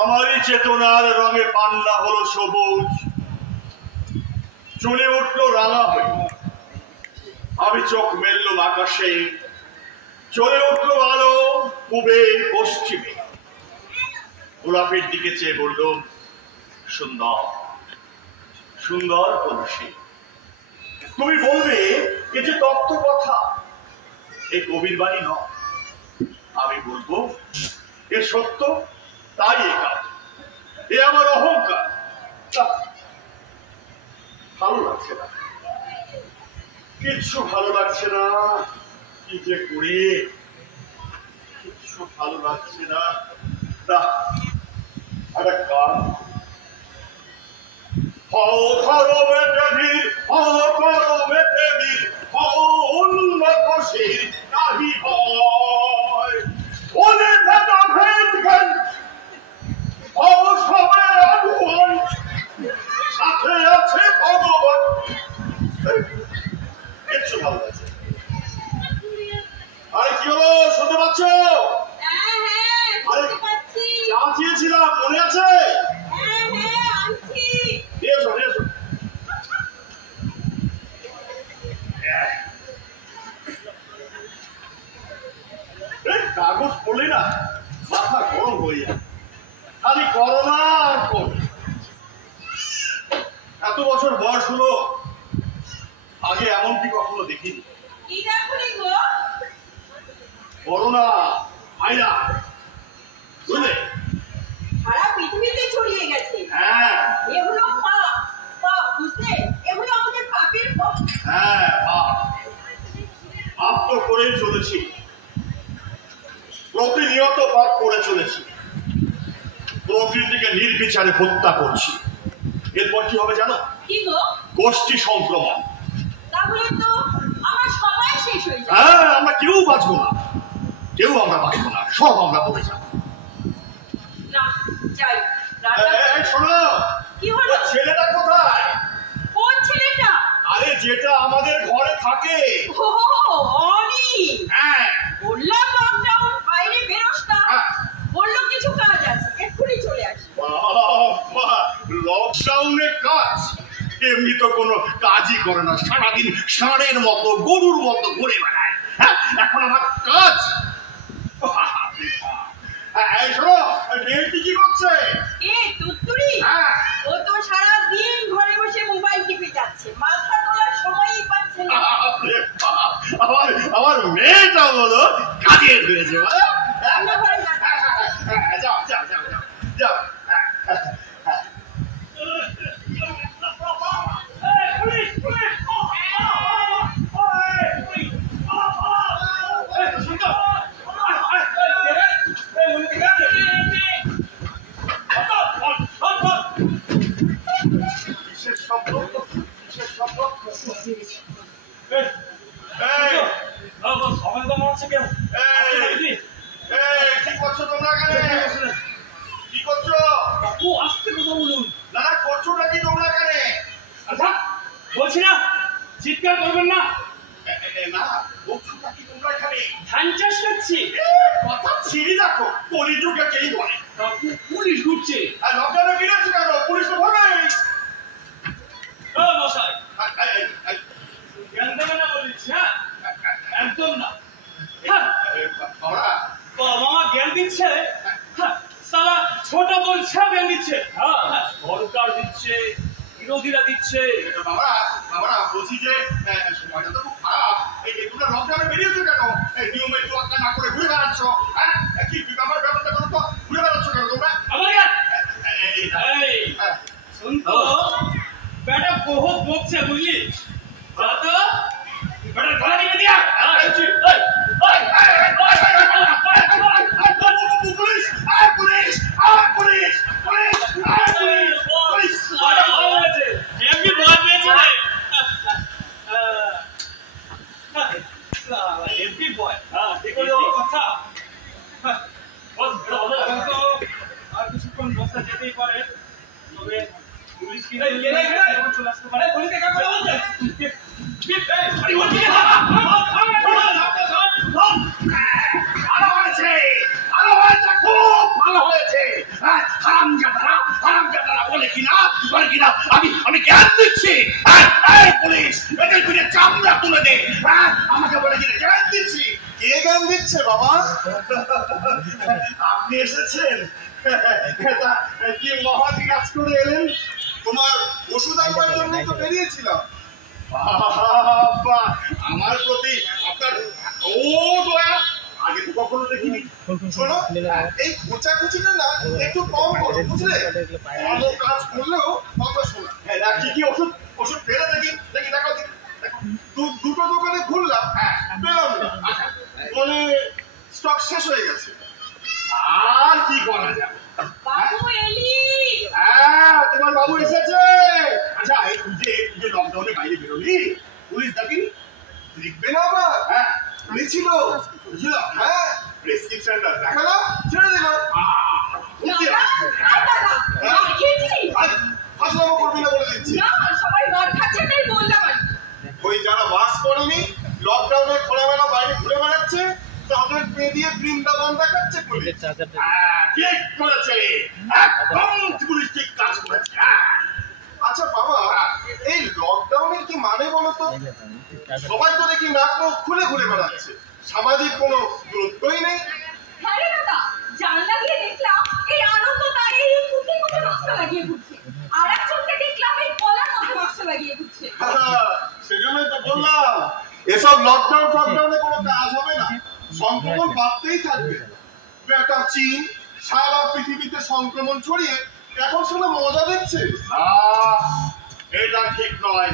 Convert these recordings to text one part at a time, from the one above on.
আমারই চেতনার রঙে পান্না হলো সবুজ, চলে উঠলো রাঙা হয়ে। আমি চোখ মেললুম আকাশে, চলে উঠলো আলো পূবে পশ্চিমে। গোলাপের দিকে চেয়ে বললুম, সুন্দর সুন্দর কলসি। তুমি বলবে এ যে তত্ত্ব কথা, এ কবির বাণী নয়। আমি বলবো এ সত্য, তাই এ কাজ, এ আমার অহংকার। ভালো লাগছে না, কিচ্ছু ভালো লাগছে না। কি যে করি, কিচ্ছু ভালো লাগছে না। একটা গান, হও করো বেটেদির, হও করো বেটেদির, হও উন্নতশীল নাহি হয়। ওনে ভেদা ভেদ জ্ঞান, হও সবে আগুয়ান, সাথে আছে ভগবান। কিচ্ছু ভালো লাগছে। আরে কি হলো, শুনতে পাচ্ছ? আরে চা চেয়েছিলাম, মনে আছে? কাগজ পড়লি না মাথা গরম হয়ে যায়, খালি করোনা আর করোনা। এত বছর বয়স হলো, আগে এমনটি কখনো দেখিনি। করোনা ভাইরাস, বুঝলে, সারা পৃথিবীতে ছড়িয়ে গেছে। হ্যাঁ, এগুলো পাপ, পাপ, বুঝলে, এগুলো আমাদের পাপের ফল। হ্যাঁ, পাপ তো করেই চলেছি, প্রতিনিয়ত পাপ করে চলেছি, প্রকৃতিকে নির্বিচারে হত্যা করছি। এরপর কি হবে জানো? কি গো? গোষ্ঠী সংক্রমণ। তাহলে তো আমরা সবাই শেষ হয়ে যাব। হ্যাঁ, আমরা কেউ বাঁচবো না, কেউ আমরা বাঁচবো না, সব আমরা মরে যাব। না, যাই। শোনো, কি হলো? ছেলেটা কোথায়? কোন ছেলেটা? আরে যেটা আমাদের ঘরে থাকে। ও অনি। হ্যাঁ, বললাম লকডাউন, বাইরে বেরোস না। বললো কিছু কাজ আছে, এক্ষুনি চলে আসি। লকডাউনে কাজ? এমনি তো কোনো কাজই করে না, সারাদিন ষাঁড়ের মতো গরুর মতো ঘুরে বেড়ায়। হ্যাঁ, এখন আমার কাজ। কি করছে? এ তুত্তুরি, ও তো সারাদিন ঘরে বসে মোবাইল টিপে যাচ্ছে, মাথা তোলার সময়ই পাচ্ছে না। আমার মেয়েটা বলো কাজের হয়েছে। যাও যাও যাও যাও যাও। চিৎকার করবেন না। ধান চাষ করছি। কথা ছিঁড়ি রাখো, কলিযুগে কেই বলে পুলিশ ঢুকছে। লকডাউনে বেরোচ্ছে কেন? পুলিশ তো ধরবে। মশাই জ্ঞান দেবে না বলেছি? হ্যাঁ, একদম না। মামা জ্ঞান দিচ্ছে, সালা ছোট বলছে জ্ঞান দিচ্ছে। সরকার দিচ্ছে, বিরোধীরা দিচ্ছে। বাবা বলছি যে সময়টা তো খুব খারাপ, তোমরা লকডাউনে বেরিয়েছো কেন? নিয়মের তোয়াক্কা না করে ঘুরে বেড়াচ্ছ। হ্যাঁ, কি ব্যাপার, ব্যাপারটা করো তো, ঘুরে বেড়াচ্ছ কেন তোমরা? শুন তো, বেটা বহুত বকছে, বুঝলি? যা তো বেটা গলা টিপে দিয়া। Police, police, police, police, police. এমনি ভয় পেয়েছে রে। এমপি বয়, কথা আর কিছুক্ষণ বসা যেতেই পারে, তবে পুলিশ কি চলে আসতে পারে। আমি জ্ঞান দিচ্ছি। পুলিশ এদের পিঠে চামড়া তুলে দে। আমাকে বলে কি জ্ঞান দিচ্ছি? কে জ্ঞান দিচ্ছে বাবা? আপনি এসেছেন, কি মহৎ কাজ করে এলেন। তোমার ওষুধ আনবার জন্য তো বেরিয়েছিলাম। আমার প্রতি আপনার ও দয়া আগে তো কখনো দেখিনি। শোনো, এই খোঁচাখুচিটা না একটু কম করো, বুঝলে? ভালো কাজ করলেও কথা শোনা। কি কি ওষুধ ওষুধ ফেলে দেখি দেখি দেখো দুটো দোকানে ঘুরলাম, পেলাম না, বলে স্টক শেষ হয়ে গেছে। আর কি করা যাবে? বাবু এলি। তোমার বাবু এসেছে। আচ্ছা, এই যে লকডাউনে বাইরে বেরোলি, পুলিশ ডাকিনি? লিখবে না আবার? হ্যাঁ, লিখছিল। হ্যাঁ, প্রেসক্রিপশনটা দেখালাম, ছেড়ে দিল। হাসলামো করবি না বলে দিচ্ছি। সবাই মার খাচ্ছে তাই বললাম। ওই যারা বাস করেনি, লকডাউনে খোলামেলা বাইরে ঘুরে বেড়াচ্ছে, তাদের পেয়ে দিয়ে বৃন্দাবন দেখাচ্ছে পুলিশ। ঠিক করেছে, একদম পুলিশ ঠিক কাজ করেছে। আচ্ছা বাবা, এই লকডাউনের কি মানে বলো তো? সবাই তো দেখি নাক মুখ খুলে ঘুরে বেড়াচ্ছে, সামাজিক কোনো দূরত্বই নেই। হ্যাঁ রে দাদা, জানলা দিয়ে দেখলাম এই আনন্দ তার এই কুটি কুটি নকশা লাগিয়ে ঘুরছে, আর একজনকে দেখলাম এই কলার মধ্যে নকশা লাগিয়ে ঘুরছে। সেজন্যই তো বললাম, এসব লকডাউন ফকডাউনে কোনো কাজ হবে না, সংক্রমণ বাড়তেই থাকবে। একটা চীন সারা পৃথিবীতে সংক্রমণ ছড়িয়ে এখন শুনে মজা দেখছে। এটা ঠিক নয়,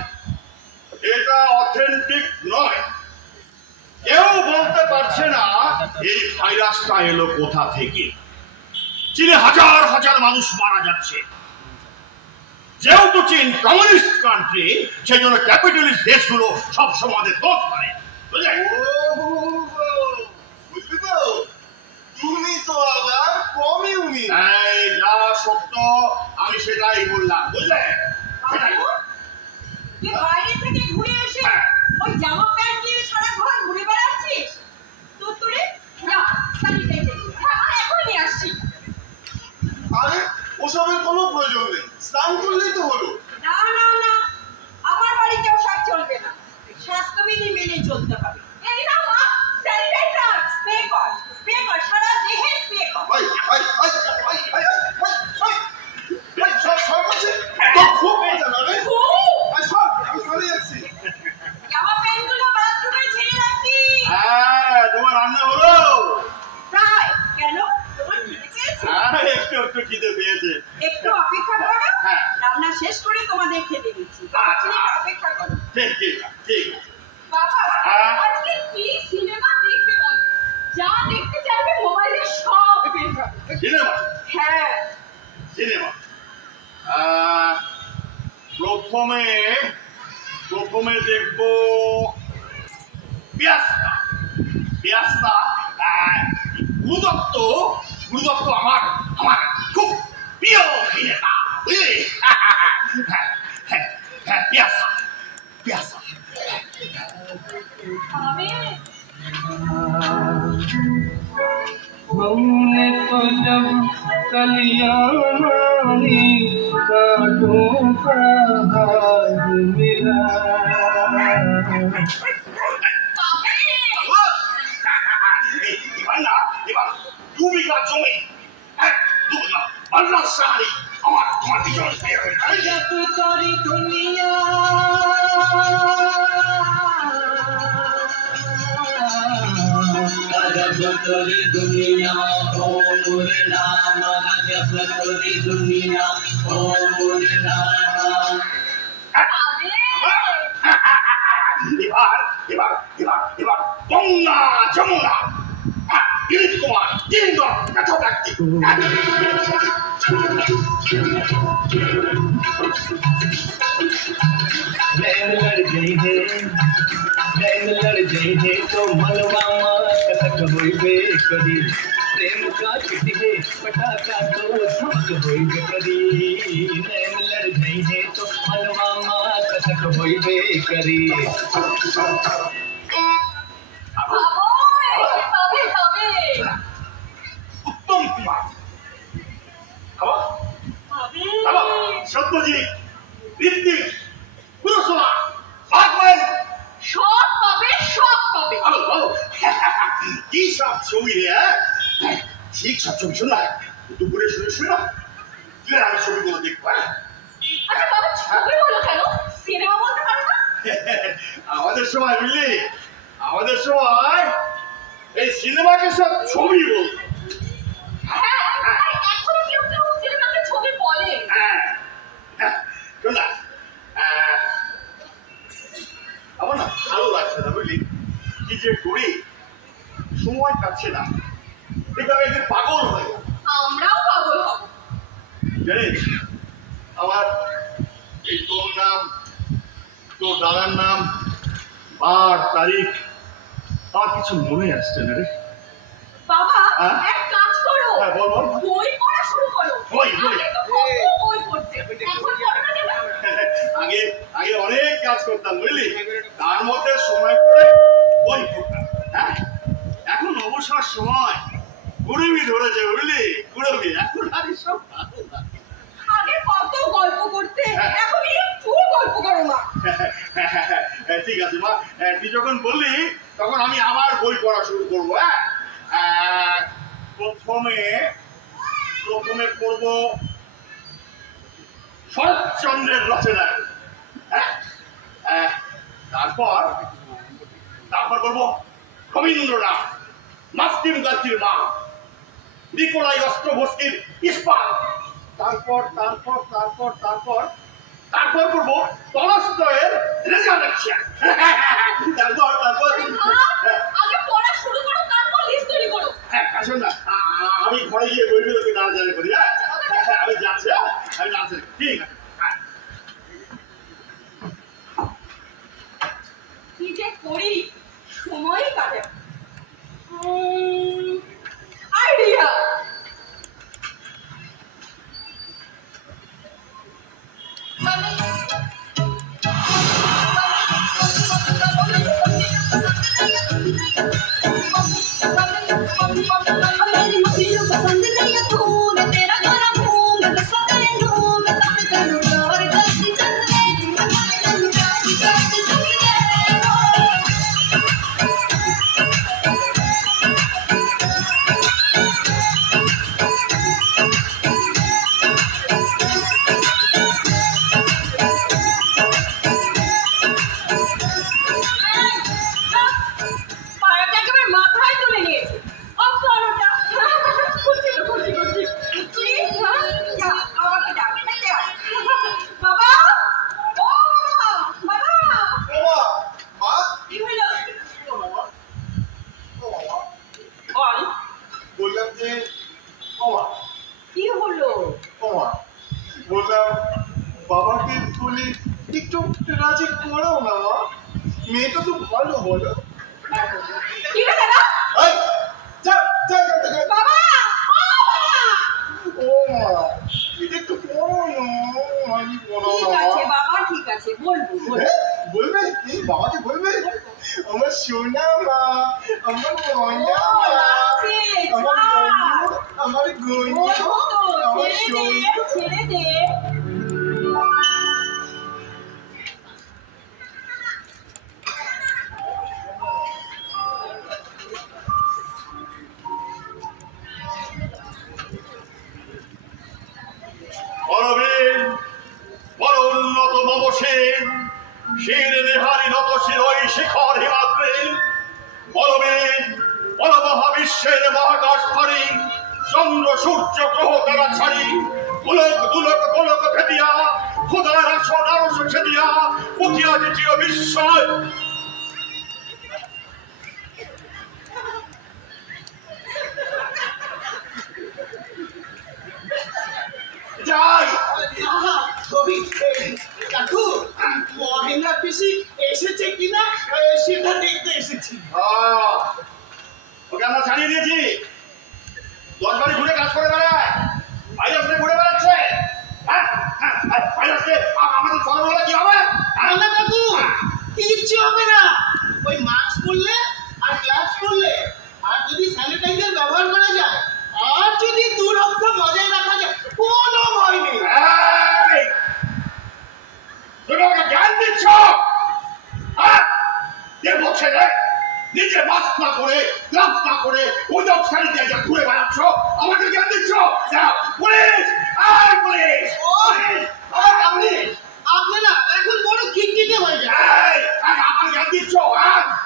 এটা অথেন্টিক নয়। কেউ বলতে পারছে না এই ভাইরাসটা এলো কোথা থেকে। চীনে হাজার হাজার মানুষ মারা যাচ্ছে। যেহেতু চীন কমিউনিস্ট কান্ট্রি, সেই জন্য ক্যাপিটালিস্ট দেশগুলো সবসময় আমাদের দোষ করে। বুঝলি তো? তুমি তো আবার কমিউনিস্ট। যা সত্য আমি সেটাই বললাম, বুঝলে? তুই বাইরে থেকে ঘুরে এসে ওই জামা প্যান্ট দিয়ে সারা ঘর ঘুরে বেড়াচ্ছিস। তোরে স্যানিটাইজার এখন নিয়ে আসছি। আরে ওসবের কোনো প্রয়োজন নেই, স্নান করলেই তো হলো। না না না, আমার বাড়িতেও সব চলবে না, স্বাস্থ্যবিধি মেনে চলতে হবে। এই না মা, স্যানিটাইজার স্প্রে কর সারা দেহে স্প্রে কর। খুব মজা না রে। আমি চলে যাচ্ছি। জামা প্যান্টগুলো বাথরুমে ছেড়ে রাখবি। তোমার রান্না হলো? প্রায়। কেন, তোমার খিদে পেয়েছে? একটু একটু খিদে পেয়েছে। একটু অপেক্ষা করো, রান্না শেষ করে তোমাদের খেতে দিচ্ছি। অপেক্ষা করো। ঠিক ঠিক ঠিক। বাবা, আজকে কি সিনেমা দেখবে বল? যা দেখতে চাইবে মোবাইলে সব পেয়ে যাবে। সিনেমা? হ্যাঁ, সিনেমা। প্রথমে দেখবো পিয়াস্তা। গুরুদত্ত আমার খুব প্রিয় অভিনেতা, বুঝলি? পিয়াস্তা। हमने तो जब कलियानी कांटों का हाथ मिला। এবার 2 বিঘা জমি, 2 বিঘা বাংলা শাড়ি আমার ভীষণ जब तोरी दुनिया जब तोरी दुनिया हो मोरे नाम, जब तोरी दुनिया हो मोरे नाम। এবার গঙ্গা যমুনা দিলীপ কুমার 3 জন এত ব্যক্তি। नैन लड़ गई है तो मनवा कथक होइबे करी, प्रेम का चिट्ठी पटाखा तो धमक होइबे करी। नैन लड़ गई है तो मनवा कथक होइबे करी। উত্তম কুমার, সত্যজিৎ ঋত্বিক, পুরসভা, আগমন, সব পাবে, সব পাবে। কি সব ছবি রে? ঠিক সব ছবি শোনা, দুপুরে শুনে না তুই আমি ছবিগুলো দেখবো। আচ্ছা বাবা, ছবি বলো কেন? সিনেমা বলতে পারো না? আমাদের সময় বুঝলি, আমাদের সময় এই সিনেমাকে সব ছবি বলতো। হ্যাঁ, এখনো কেউ কেউ সিনেমাকে ছবি বলে। শোন না, আমার না ভালো লাগছে না বুঝলি, কি যে করি সময় কাটছে না, এটা আমি একদিন পাগল হয়ে গেল। আমরাও পাগল হব। জানিস আমার এই তোর নাম, তোর দাদার নাম, বার তারিখ আমার কিছু মনে আসছে না রে। বাবা, হ্যাঁ? এক কাজ করো, হ্যাঁ, বল বল। বই পড়া শুরু করো। বই, বই। আগে তো কত বই পড়তে, এখন পড়ো না কেন? আগে আগে অনেক কাজ করতাম বুঝলি, তার মধ্যে সময় করে বই পড়তাম। হ্যাঁ, এখন অবসর সময় কুড়িমি ধরেছে বুঝলি, কুড়বি এখন আর সব ভালো না। আগে কত গল্প করতে, এখন একটু গল্প করো না। ঠিক আছে মা, তুই যখন বললি তখন আমি আবার বই পড়া শুরু করবো। হ্যাঁ, প্রথমে পড়বো শরৎচন্দ্রের রচনা। হ্যাঁ, তারপর করবো রবীন্দ্রনাথ, মাস্কিম গাছির মা, নিকোলাই অস্ট্রোভস্কির ইস্পাত। তারপর করবো টলস্টয়ের রেজারেকশন। আগে পড়া শুরু করো, তারপর লিস্ট তৈরি করো। হ্যাঁ, আসুন না, আমি ঘরে গিয়ে বইগুলোকে নাড়াচাড়া করি। হ্যাঁ, আমি যাচ্ছি। আমি যাচ্ছি, ঠিক আছে। কি যে করি, সময়ই কাটে। আইডিয়া। पसंद नहीं है तू, मैं तेरा गाना हूँ, मैं बस तेरे हूँ, मैं ताकि करूँ और गलती चल गई, मैं ताकि करूँ गलती चल गई। বললাম যে কি হলো? বললাম বাবাকে বলে একটু রাজি করো না মা, মেয়েটা তো ভালো বলো। ঠিক আছে না? এই, যা, বাবা, ও মা, এটা একটু করো না, আমি বলো ঠিক না। আছে বাবা, ঠিক আছে, বলবো। বলবে? এই বাবাকে বলবে? আমার সোনা মা, আমার ময়না মা, আমার গুঞ্জু, আমার সোনা। ছেড়ে দে। বড় উন্নত মমসেন শির নেহারি নত শিরই শিখর হিমাদ্রে, বলবীর বল মহাবিশ্বের মহাকাশ ধরি, চন্দ্র সূর্য গ্রহ তারা ছাড়ি, গোলক দুলক গোলক ভেদিয়া খুদার আসন আরশ ছেদিয়া উঠিয়াছে চির বিস্ময়। যাই কবি কাকু, মহেন্দ্র পিসি এসেছে কিনা সেটা দেখতে এসেছি। ওকে আমরা ছাড়িয়ে দিয়েছি, 10 বাড়ি ঘুরে কাজ করে বেড়ায়, ভাইরাসে ঘুরে বেড়াচ্ছে। হ্যাঁ, ভাইরাসে আমাদের ফলবেলা কি হবে? না কাকু, কিচ্ছু হবে না। ওই মাস্ক পরলে আর গ্লাভস পরলে আর যদি স্যানিটাইজার ব্যবহার করা যায় আর যদি দূরত্ব বজায় রাখা যায়, কোনো ভয় নেই। হচ্ছে রে? নিজে মাস্ক না করে, গ্লাভস না করে, উইদাউট স্যানিটাইজার ঘুরে বেড়াচ্ছ, আমাকে জ্ঞান দিচ্ছ? পুলিশ! আয় পুলিশ! পুলিশ! আয় পুলিশ! আপনি না এখন বড় খিটখিটে হয়ে যায়। আমার জ্ঞান দিচ্ছ?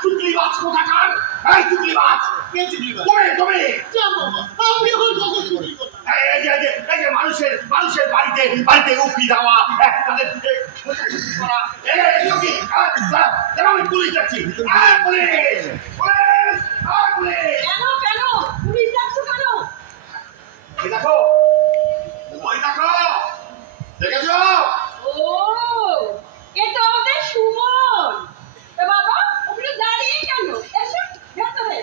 চুগলিবাজ কোথাকার! এই চুগলিবাজ! কে চুরি করে? তুমি! যা বাবা, আমি এখন কখন চুরি করলাম? এই যে মানুষের বাড়িতে উকি দেওয়া, তাদের করা, এগুলো কি? আমি পুলিশ যাচ্ছি। পুলিশ! পুলিশ! পুলিশ! কেন পুলিশ ডাকছো কেন? ওই দেখো, দেখেছ? ও এটা ওদের সুমন। এ বাবা ওখানে দাঁড়িয়ে কেন? এসো ভেতরে।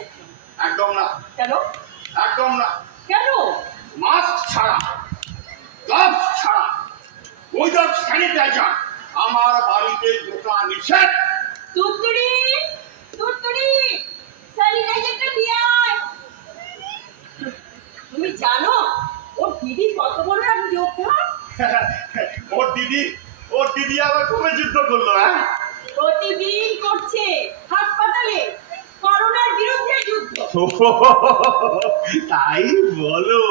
একদম না, কেন? একদম না। কেন? মাস্ক ছাড়া, গ্লাভস ছাড়া, উইদাউট স্যানিটাইজার আমার বাড়িতে ঢোকা নিষেধ। তুতুড়ি স্যানিটাইজারটা নিয়ে আয়। তুমি জানো ওর দিদি কত বড় এক যোদ্ধা? ওর দিদি আবার কবে যুদ্ধ করলো? প্রতিদিন করছে হাসপাতালে করোনার বিরুদ্ধে যুদ্ধ। তাই বলো?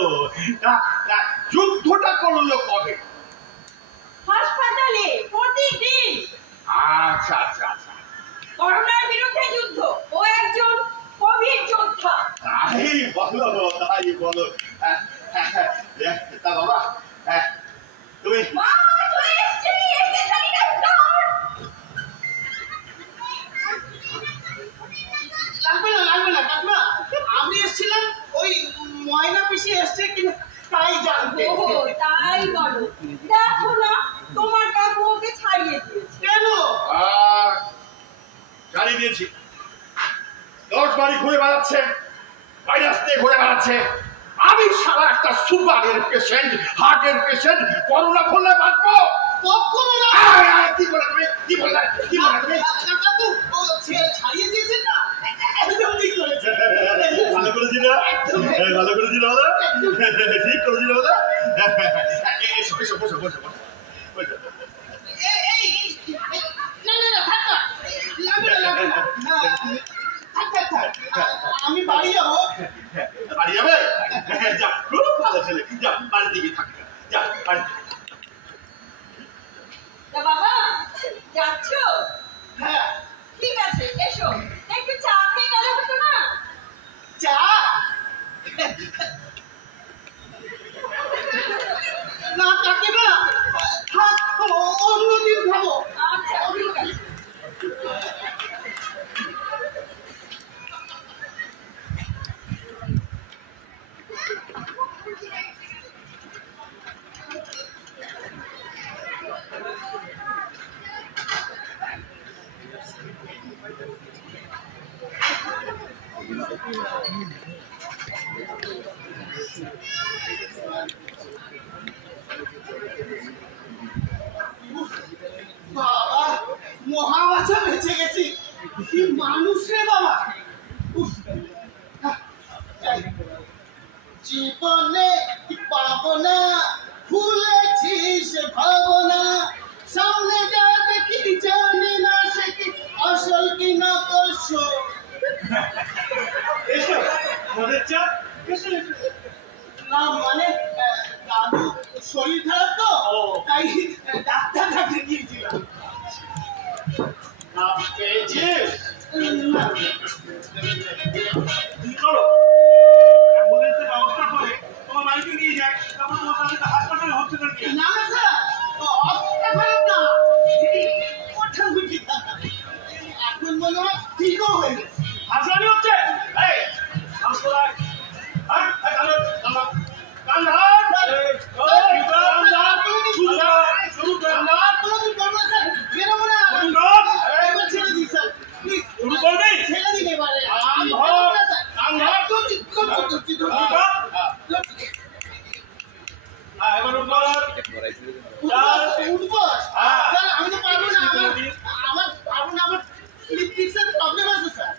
যুদ্ধটা করলো কবে? হাসপাতালে প্রতিদিন। আচ্ছা আচ্ছা আচ্ছা, করোনার বিরুদ্ধে যুদ্ধ। ও একজন কোভিড যোদ্ধা। তাই বলো। তা বাবা, তুমি মা চলে এসেছে, এই যে স্যানিটাইজার। লাগবে না কাকিমা, আমি এসেছিলাম ওই ময়না পিসি এসছে কিনা তাই জানতে। ও তাই বলো। দেখো না তোমার কাকু ওকে ছাড়িয়ে দিয়েছে। কেন? গাড়ি দিয়েছি, 10 বাড়ি ঘুরে বেড়াচ্ছে, ভাইরাস নিয়ে ঘুরে বেড়াচ্ছে। আমি সারা একটা সুগারের পেশেন্ট, হার্টের পেশেন্ট, করোনা ফলে বাঁচবো? কখনো না। কি বলে তুমি? কাকু ও ছাড়িয়ে দিয়েছে না, একদম ঠিক করেছে। ভালো করেছি না? ভালো করেছি না? ঠিক করেছি না? এসো বসো। না থাক আমি বাড়ি যাবো। বাড়ি যাবে? যা, খুব ভালো ছেলে, যা বাড়ির দিকে থাকি, যা বাড়ি। তা বাবা যাচ্ছ? হ্যাঁ। ঠিক আছে এসো, একটু চা খেয়ে গেলে হতো না? চা না কাকিমা, থাক, অন্যদিন খাবো। আচ্ছা ঠিক আছে। বাবা মহাবাচা বেঁচে গেছি। কি মানুষ রে বাবা। জীবনে পাবো না, ভুলেছিস ভাবনা, সামনে যা দেখি জানি না সে কি আসল কি না করছো। এসো মদের চা, এসো। না মানে দাদু শরীর খারাপ তো, তাই ডাক্তার কাছে গিয়েছিলাম। পেয়েছিস? না। কি করো? অ্যাম্বুলেন্সের ব্যবস্থা করে তোমার বাড়িতে নিয়ে যায়, তারপর তোমার বাড়িতে হাসপাতালে হসপিটাল নিয়ে না স্যার, অতটা খারাপ না, মোটামুটি খারাপ। এখন মনে হয় ঠিকও হয়ে গেছে। হাসপাতালে হচ্ছে। এই হাসপাতাল, আমি তো পারবো না, আমার প্রবলেম আছে স্যার।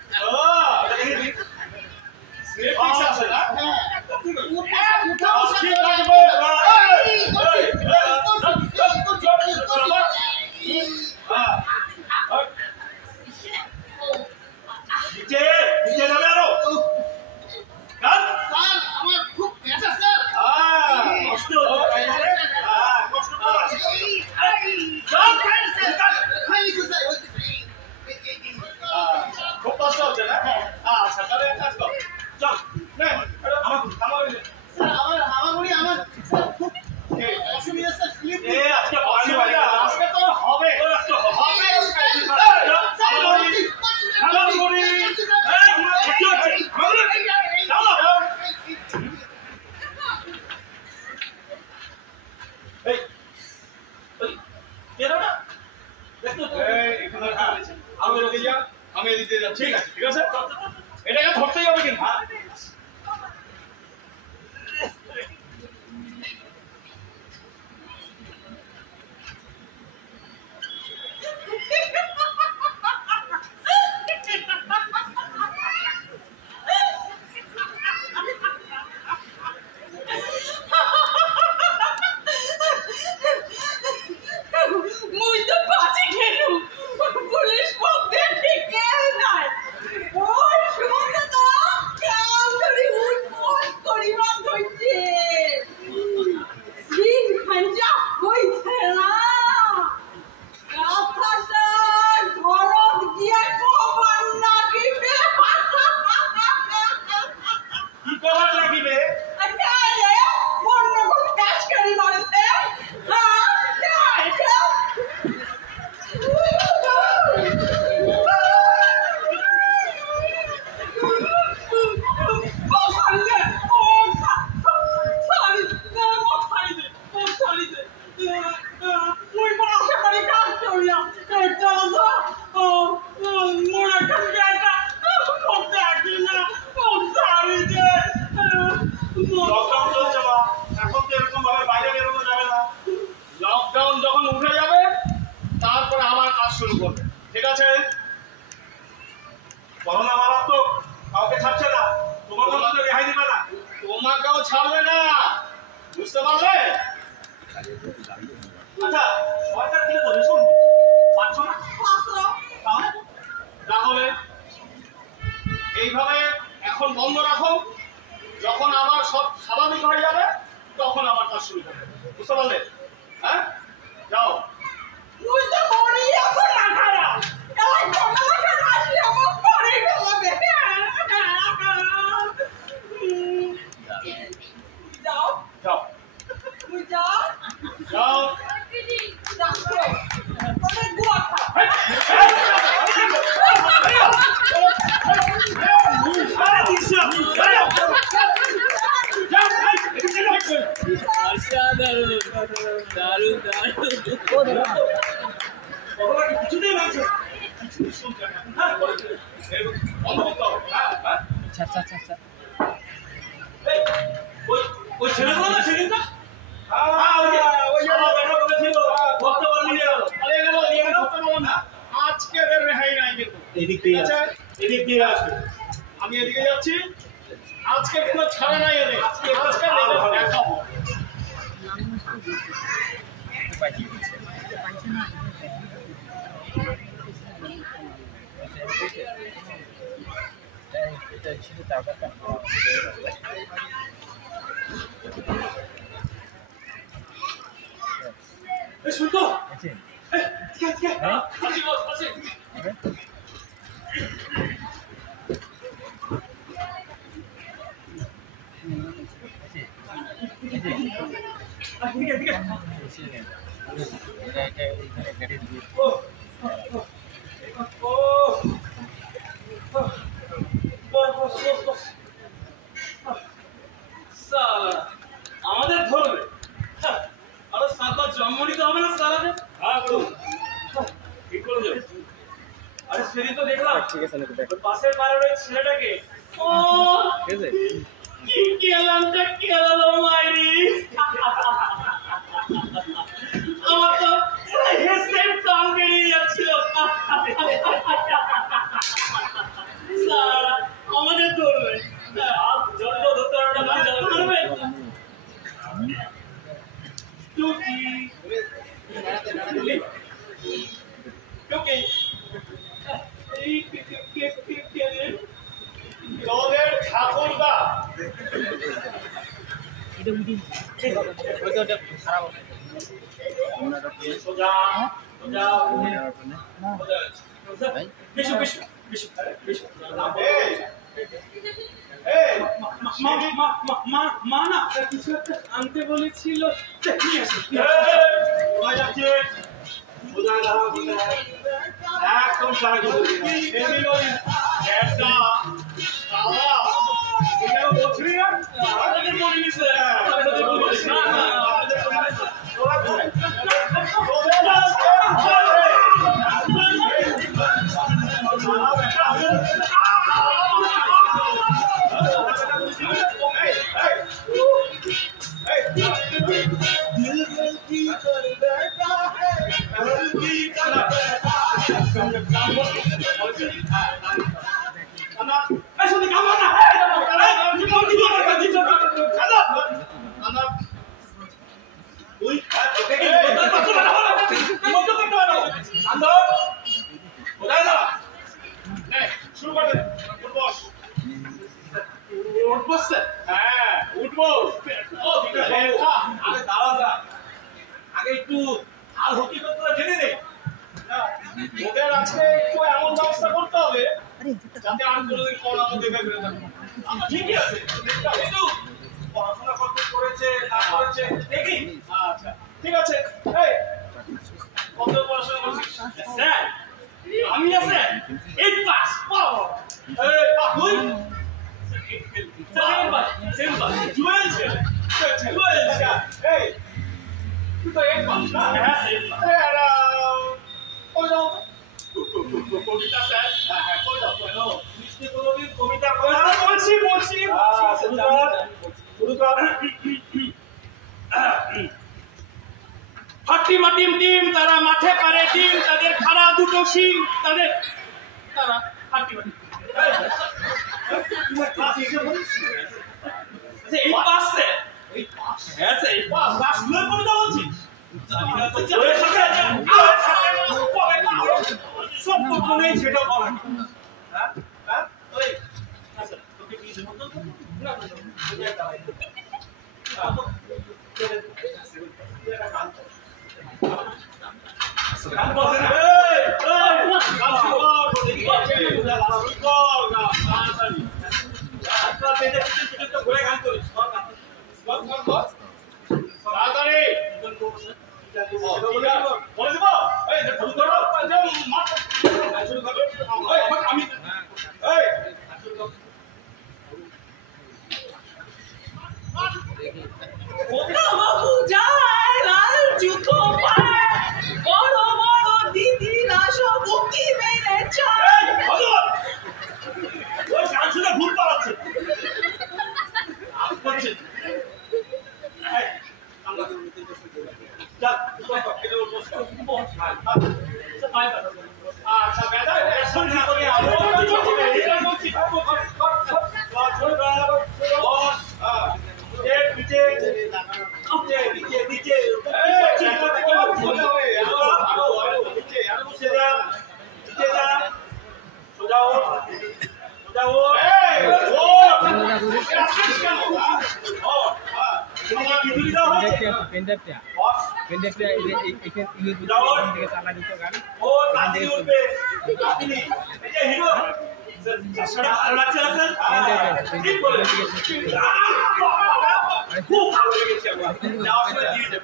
আমি রোগে যা, আমি এদিকে যাচ্ছি। ঠিক আছে, এটাকে ধরতেই হবে কিন্তু। মুই তো বাঁচি খেলু পুলিশ পক্ষে ঠিকে নাই ওই শুনতে তো কাল ধরে উঠপট করিবা ধরছে দিন খাঞ্জা হইছে না কথাটা ঘরত গিয়ে কবার লাগিবে কি কবার লাগিবে? আরে অন্য কোন কাজ করি মারছে হ্যাঁ লকডাউন চলছে মা, এখন তো এরকম ভাবে বাইরে বেরোনো যাবে না। লকডাউন যখন উঠে যাবে তারপরে আবার কাজ শুরু করবে। ঠিক আছে? করোনা মারাত্মক, কাউকে ছাড়ছে না, তোমাকেও তো রেহাই দিবে না, তোমাকেও ছাড়বে না, বুঝতে পারলে? আচ্ছা, সরকার কি বলেছো? পাচ্ছ না? তাহলে এইভাবে এখন বন্ধ রাখো, যখন আবার সব স্বাভাবিক হয়ে যাবে তখন আবার কাজ শুরু করবে। বুঝতে পারলে? হ্যাঁ, যাও। তুই তো মরি এখন না খারা এই কোনাকে রাখি আমার পরে গেলবে যাও যাও তুই যাও যাও। ডাক্তার ওরে গুয়া খা কিছুতেই মানছে ওই ছেলেগুলো না সেদিনটা আজকে রেহাই নাই কিন্তু এদিক দিয়ে আসবে। আমি এদিকে যাচ্ছি, আজকে কোনো ছাড়া নাই এদের, আজকে দেখাবো। শুনতো আমাদের ধরবে, আরো সাতবার জন্ম নিতে হবে না সালাদে। হ্যাঁ বলুন, ঠিক করে যাবে। আরে সেদিন তো দেখলাম পাশের পাড়ার ওই ছেলেটাকে কি কেলামটা কেলালো মাইরি, আমার তো হেসে প্রাণ বেরিয়ে যাচ্ছিল। আমাদের ধরবে, যত ধরতে পারবে টুকি টুকি তোদের ঠাকুরদা মা না কিছু একটা আনতে বলেছিল। একদম সারা কিছু বছরই না বলিস শালা বেটা दिल गलती कर बैठा है गलती कर बैठा है এই শুনে কাম না এই তুমি কি করে কাজ করছো খাদা আনা তুই দেখি বদল করতে পারো আন্দর কোথায় যা নে শুরু করে দে উঠবস উঠবস হ্যাঁ উঠবস ও ঠিক আছে আরে দাঁড়া আগে একটু আর হকি করতে জেনে নে ওদের আজকে একটু এমন ব্যবস্থা করতে হবে যাতে আর কোনোদিন করোনা মধ্যে বের না ঠিকই আছে কিন্তু পড়াশোনা কত করেছে না করেছে দেখি আচ্ছা ঠিক আছে এই কত পড়াশোনা করছিস স্যার আমি আছে 8 পাস পাও এই তুই সেম পাস জুয়েল ছে এই তুই তো এক পাস না হ্যাঁ সেম পাস এই আর ওই যাও কবিতা স্যার হ্যাঁ কই যাও কেন মিষ্টি কোনদিন কবিতা বলছি শুরু কর হাটিমা টিম টিম তারা মাঠে পারে টিম তাদের খাড়া দুটো শিং তারা হাটিমা এই পাশে এই পাস হ্যাঁ এই পাশ গুলো কবিতা বলছিস সব কথা নেই সেটা বলা হ্যাঁ হ্যাঁ ওই আচ্ছা তোকে কি বলতো না গান বলছে না গান শুরু কর দেখি আছে শুরু কর না তাড়াতাড়ি আপনার পেটে কিছু তো ঘুরে গান করিস কর তাড়াতাড়ি বলে দিব এই শুরু করো মার শুরু করো এই আমি এই ওটা বাবু যায় লাল জুতো পায় বড় বড় দিদিরা সব উকি মেরে চায় ভগবান ওই গান শুনে ভুল পাচ্ছে করছে আচ্ছা বেটা এখন কি করে পেনড্রাইভটা এখান থেকে চালা দিত গান ও তাড়াতাড়ি উঠবে তাড়াতাড়ি এই যে হিরো চাষটা ভালো লাগছে না স্যার ঠিক বলে খুব ভালো লেগেছে আমার যাওয়ার সময় দিয়ে দেব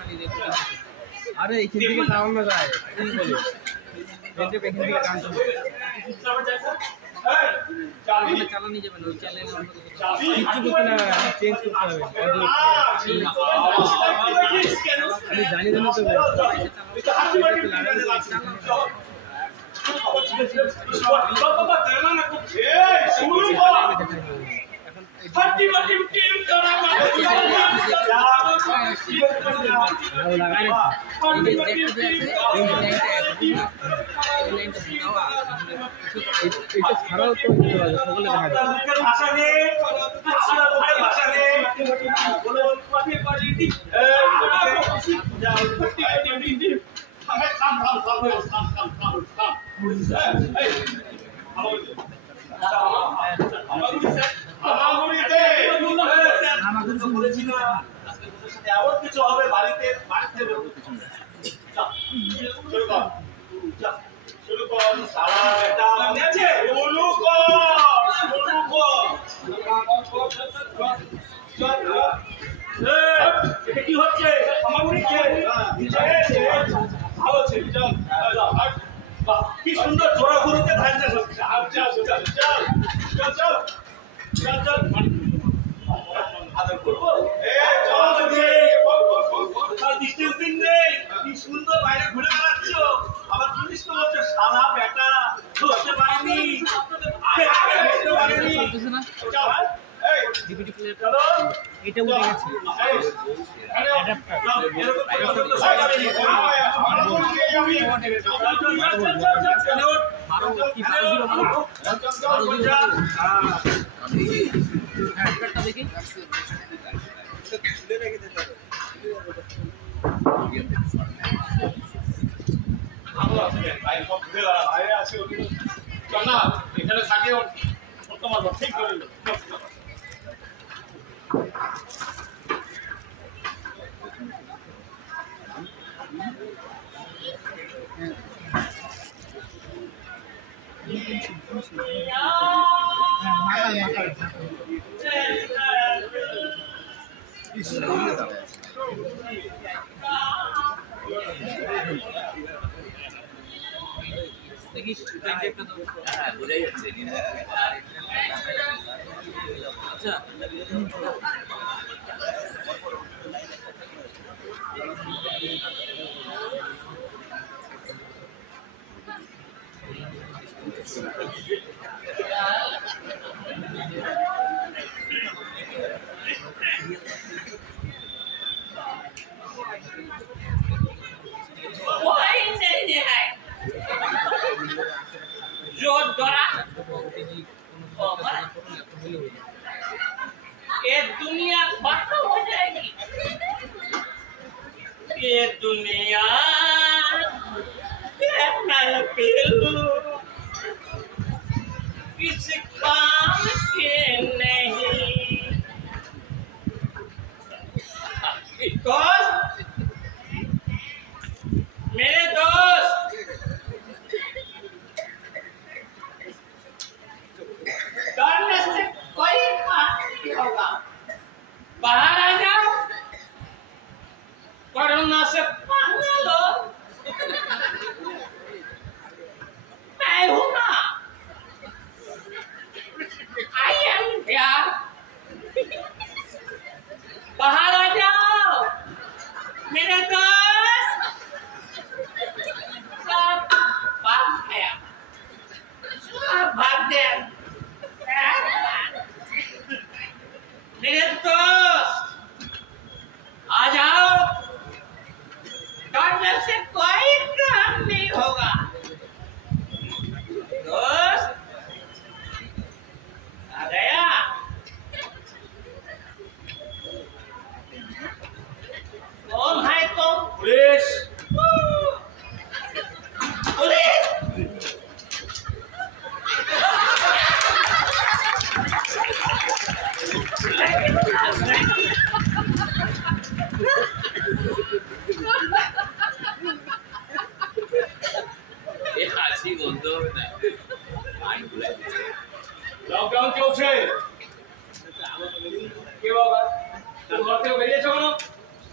আরে এখান থেকে চালানো যায় কি বলে পেনড্রাইভ এখান থেকে গান চলবে চালানি যাবে না ওই চ্যানেল কিছু করতে না চেঞ্জ করতে হবে আমি জানি না তো এটা ছাড়াও তো সকলে দেখা যায় ভাষা নেই ভাষা নেই কিছু হবে বাড়িতে শুরু কর সারা বেটা মনে আছে শুরু কর এটা কি হচ্ছে আমার মনে ভালো ছেলে চল কি সুন্দর জোড়া গুরুতে ধান চাষ হচ্ছে চল আদর করবো ডিস্টেন্সিং নেই কি সুন্দর বাইরে ঘুরে বেড়াচ্ছ আবার পুলিশ তো বলছে শালা বেটা ধরতে পারি আমি চলতেছে না ডিভিডি প্লেয়ার এটা উঠে গেছে দেখি এখানে থাকে তোমার ঠিক করে দেখি বোঝাই যাচ্ছে আচ্ছা जोर द्वारा ये दुनिया खत्म हो जाएगी ये दुनिया किस काम के नहीं दोस्त मेरे दोस्त डरने से कोई काम नहीं होगा बाहर आ जाओ कोरोना से पाना लो मैं हूं ना आई एम हियर बाहर आ जाओ मेरे दोस्त सब भाग गया सब भाग गया मेरे दोस्त आ जाओ डरने से कोई काम नहीं होगा दोस्त आ गया कौन है तुम पुलिस पुलिस হাসি বন্ধ হবে না লকডাউন চলছে কে বাবা তোর ঘর থেকে বেরিয়েছো কেন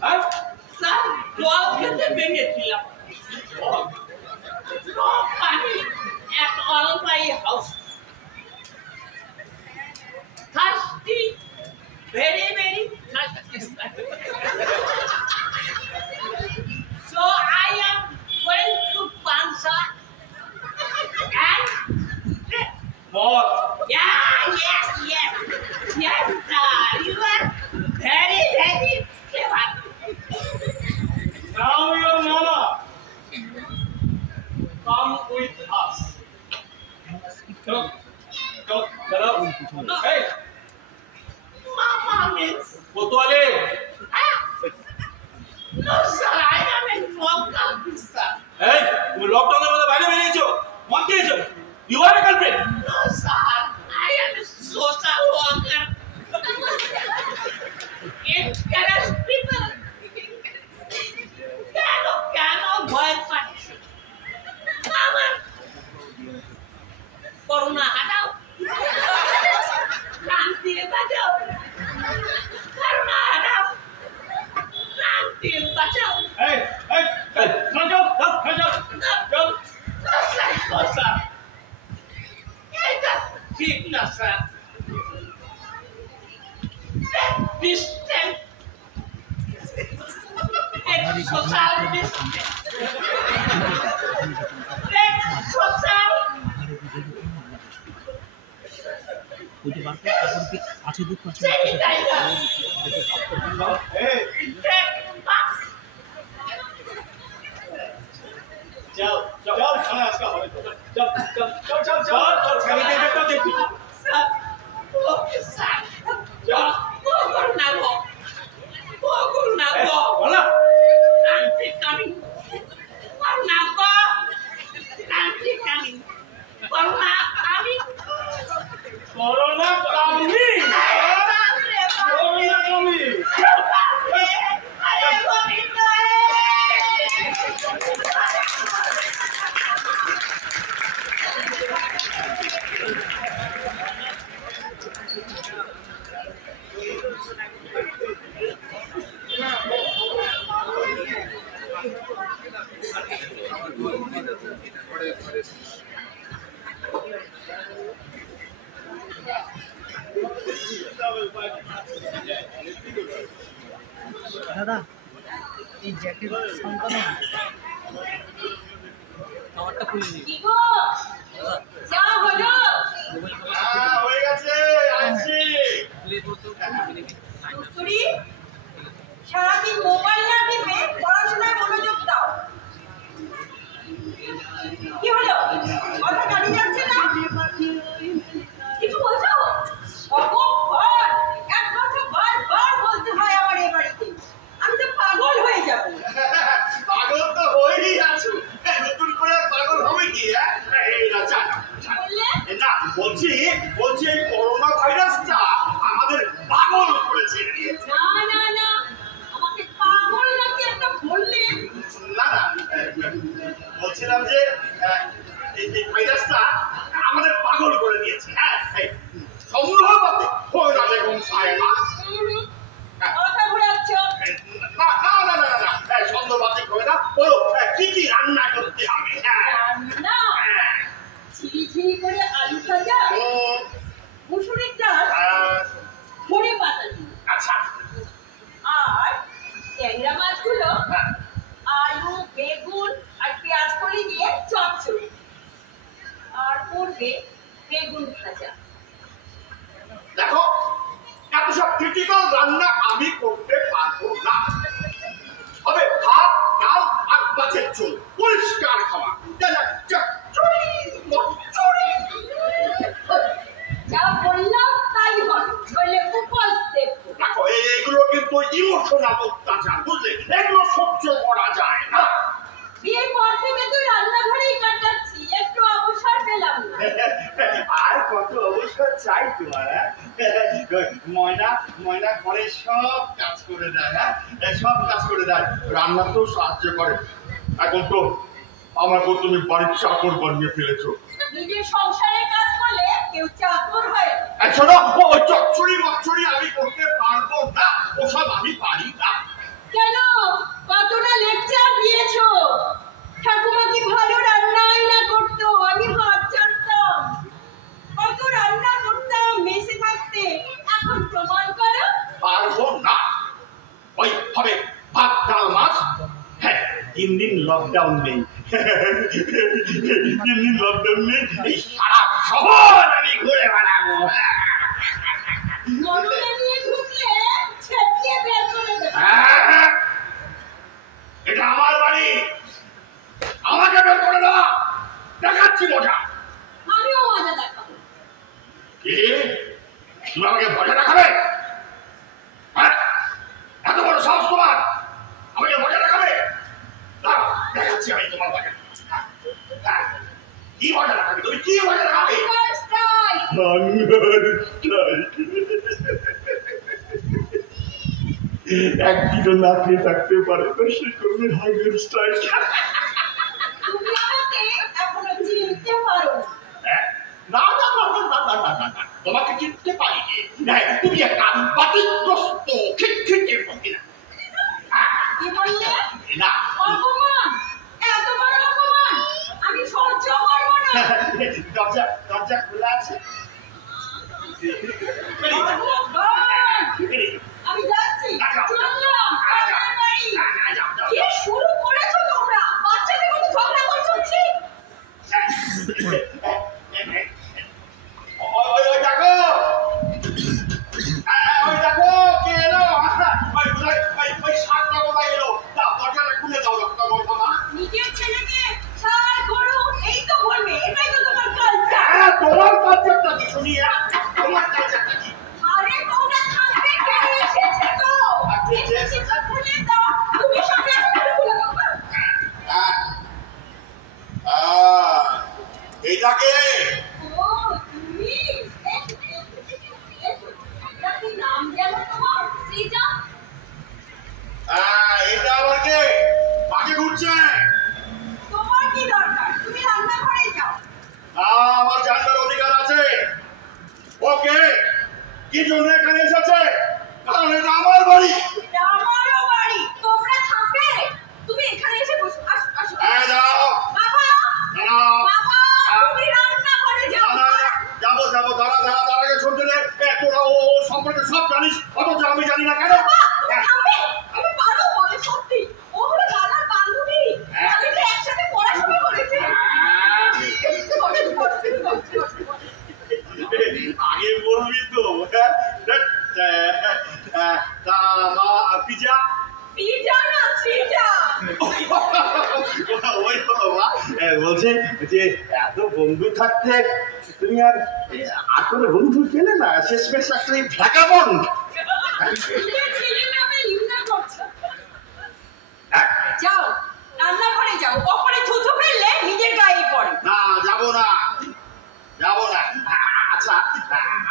হ্যাঁ স্যার জল খেতে বেরিয়েছিলাম পানি এক অলপাই house thirsty very thirsty so I am going to Pansa and what yes sir you are very clever now your mama come with us चलो hey mama means Kotwale no sir I am a local officer এই তুমি লকডাউনের মধ্যে বাইরে বেরিয়েছো মদ খেয়েছো you are a culprit no sir I am a social worker encourage people কেন ভয় পাচ্ছ আমার করোনা হাটাও শান্তি বাঁচাও করোনা হাটাও শান্তি বাঁচাও এই স্যার এটা ঠিক না sir distance social distance social ওইটা বার করে তারপর কি আছে দুধ আছে চল চল চল আজকে হবে চল চল চল চল চল চল ছেলেকে একটা দেখি স্যার ওকে স্যার চল করুণা গো করুণা গো বলা আন্টি কামিং করুণা গো আন্টি কামিং করুণা কামিং করুণা কামিং করুণা কামিং দাদা এই জ্যাকেট সংখ্যা না খাবারটা খুলে নি কি গো যা হলো হয়ে গেছে আসছি কুড়ি সারাদিন মোবাইল না টিপে পড়াশোনায় মনোযোগ দাও কি হলো কথা কাটি যাচ্ছে না কিছু বলছো অপর এক কথা বারবার বলতে হয় আমার এই বাড়িতে আমি তো পাগল হয়ে যাব পাগল তো হয়েই আছো নতুন করে পাগল হবে কি এই না চা বললে না বলছি এই করোনা ভাইরাসটা আমাদের পাগল করেছে না না না আমাকে পাগল নাকি একটা বললে না বলছিলাম যে এই ভাইরাসটা আমাদের পাগল করে দিয়েছে সংগ্রহ করতে হয় না যেরকম সাহেবা কথা ঘুরাচ্ছ না সন্দেহবাদী করে না বলো কি কি রান্না করতে হবে রান্না ঝিরি করে আলু ভাজা মুসুরির ডাল ধনে পাতা দিয়ে আচ্ছা আর ট্যাংরা মাছগুলো আলু বেগুন আর পেঁয়াজ কলি দিয়ে চচ্চড়ি আর করবে বেগুন ভাজা দেখো এত সব ক্রিটিক্যাল রান্না আমি করতে পারবো না তবে ভাত ডাল আর মাছের ঝোল পরিষ্কার খাওয়া যা বললাম তাই হবে বলে উপোস দেখবো দেখো এগুলো কিন্তু ইমোশনাল অত্যাচার বুঝলে এগুলো সহ্য করা যায় না বিয়ের পর থেকে তো রান্নাঘরেই কাটাচ্ছি একটু অবসর পেলাম না আর কত অবসর চাই তোমার ময়না ঘরে সব কাজ করে দেয় সব কাজ করে দেয় রান্না তো সাহায্য করে এখন তো আমাকে তুমি বাড়ির চাকর বানিয়ে ফেলেছো নিজের সংসারের কাজ করলে কেউ চাকর হয় শোনো ওই চচ্চড়ি আমি করতে পারবো না ওসব আমি পারি না কেন কতটা লেকচার দিয়েছো ঠাকুমা কি ভালো রান্নাই না করতো আমি হাত চাটতাম কত রান্না করতাম মেসে থাকতে এখন প্রমাণ করো পারবো না ওই হবে ভাত ডাল মাছ হ্যাঁ 3 দিন লকডাউন নেই 3 দিন লকডাউন নেই এই সারা শহর আমি ঘুরে বেড়াবো মরুলে নিয়ে ঢুকলে ছেপিয়ে বের করে দেবো এটা আমার বাড়ি আমাকে বের করে দাও দেখাচ্ছি মজা আমিও মজা দেখাবো কি তুমি আমাকে মজা দেখাবে হ্যাঁ এত বড় সাহস তোমার আমাকে মজা দেখাবে দেখাচ্ছি আমি তোমার মজা কি মজা দেখাবে তুমি কি মজা দেখাবে একদিনও না খেয়ে থাকতে পারে তো সে করবে হাঙ্গার স্ট্রাইক তুমি আমাকে এখনো চিনতে পারো না তোমাকে চিনতে পারি তুমি একটা বাতিগ্রস্ত খিটখিটের মহিলা কি বললে না অপমান এত বড় অপমান আমি সহ্য করবো না দরজা খোলা আছে আমি যাচ্ছি চললাম কি শুরু করেছো তোমরা বাচ্চাদের মতো ঝগড়া করছো ছি ওই দেখো শুনি তোমার কালচারটা কি? আরে তোমরা থাকবে কে এসেছে তো এসেছে খুলে দাও তুমি সামনে আসো খুলে দাও এইটাকে ও তুমি কি নাম জানো তোমার শ্রীজা এটা আবার কে পাখি ঘুরছে তোমার কি দরকার তুমি রান্নাঘরে যাও আমার জানবার অধিকার আছে ওকে কি জন্য এখানে এসেছে কারণ এটা আমার বাড়ি এটা আমারও বাড়ি তোমরা থাকবে তুমি এখানে এসে বসো আসো আসো যাও বাবা বাবা তুমি রান্নাঘরে যাও যাবো যাবো দাঁড়া দাঁড়া তার আগে শুনতে দে তোরা ও সম্পর্কে সব জানিস অথচ আমি জানি না কেন আমি পারো বলে সত্যি ও হলো দাদার বান্ধবী আমি তো একসাথে পড়াশোনা করেছি আগে বলবি তো পিজা পিজা না সিজা ওই তো বলছে যে এত বন্ধু থাকতে তুমি আর কোনো বন্ধু পেলে না শেষমেশ আসলে ভ্যাগাবন্ড যাও রান্নাঘরে যাও কখনো থুথু ফেললে নিজের গায়ে পড়ে না যাবো না আচ্ছা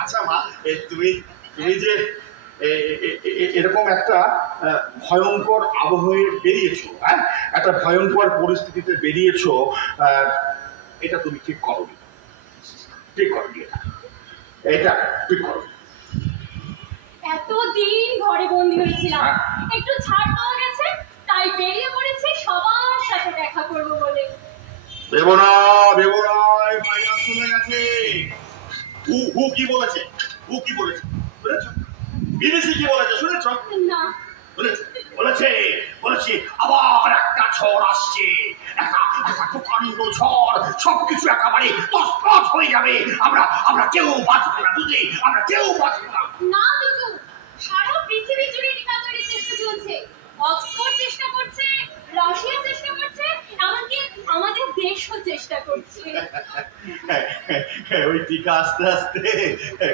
আচ্ছা মা তুমি যে এরকম একটা ভয়ঙ্কর আবহাওয়ায় বেরিয়েছো হ্যাঁ একটা ভয়ঙ্কর পরিস্থিতিতে বেরিয়েছো এটা তুমি ঠিক করোনি এটা ঠিক করো এতদিন ঘরে বন্দি হয়েছিলাম একটু ছাড় পাওয়া গেছে তাই বেরিয়ে পড়েছি সবার সাথে দেখা করবো বলে দেবো না ভাইরাস চলে গেছে হু কি বলেছে শুনেছো বিবিসি কি বলেছে শুনেছো না বলেছে আবার একটা ঝড় আসছে একটা প্রকাণ্ড ঝড় সবকিছু একেবারে তছনছ হয়ে যাবে আমরা কেউ বাঁচবো না বুঝলি আমরা কেউ বাঁচবো না না দুদু সারা পৃথিবী জুড়ে টিকা তৈরির চেষ্টা চলছে অক্সফোর্ড চেষ্টা করছে রাশিয়া চেষ্টা করছে এমনকি আমাদের দেশও চেষ্টা করছে ওই টিকা আস্তে আস্তে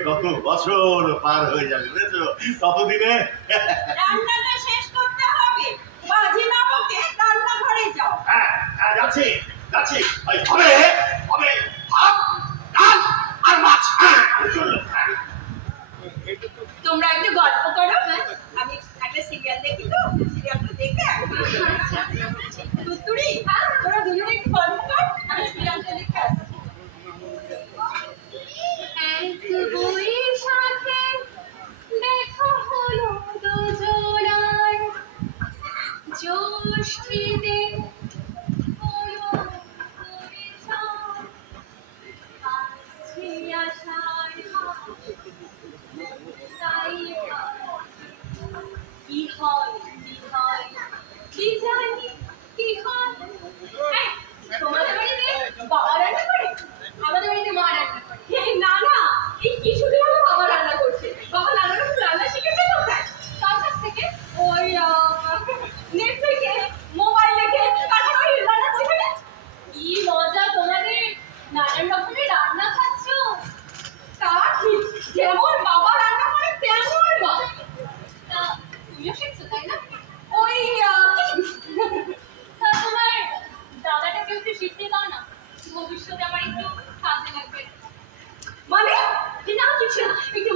কত বছর পার হয়ে যাবে বুঝেছো ততদিনে রান্নাটা শেষ করতে হবে বাজি না বকে রান্নাঘরে যাও যাচ্ছি হবে ভাত ডাল আর মাছ চলো তোমরা একটু গল্প করো আমি একটা সিরিয়াল দেখি তো সিরিয়ালটা দেখে তুতুরি তোরা দুজনে একটু গল্প কর আমি সিরিয়ালটা দেখে আসি এক বৈশাখে দেখা হলো দুজনার জ্যোষ্ঠীতে হলো পরিচয় আসছে আষাঢ় মাস তাই কি হয় কি জানি কি হয় তোমাদের বাড়িতে বাবা রান্না করে আমাদের বাড়িতে মা রান্না করে না এই কিছুদিন হলো বাবা রান্না করছে বাবা রান্না শিখেছে কোথায় কার কাছ থেকে ওই নেট থেকে মোবাইল দেখে তারপর ওই রান্না করছে কি মজা তোমাদের নানান রকমের রান্না খাচ্ছ তা ঠিক যেমন বাবা রান্না করে তেমন মা তা তুমিও শিখছো তাই না ওই তা তোমার দাদাটাকে একটু শিখতে দাও না ভবিষ্যতে আমার একটু কাজে লাগবে মানে না কিছু না একটু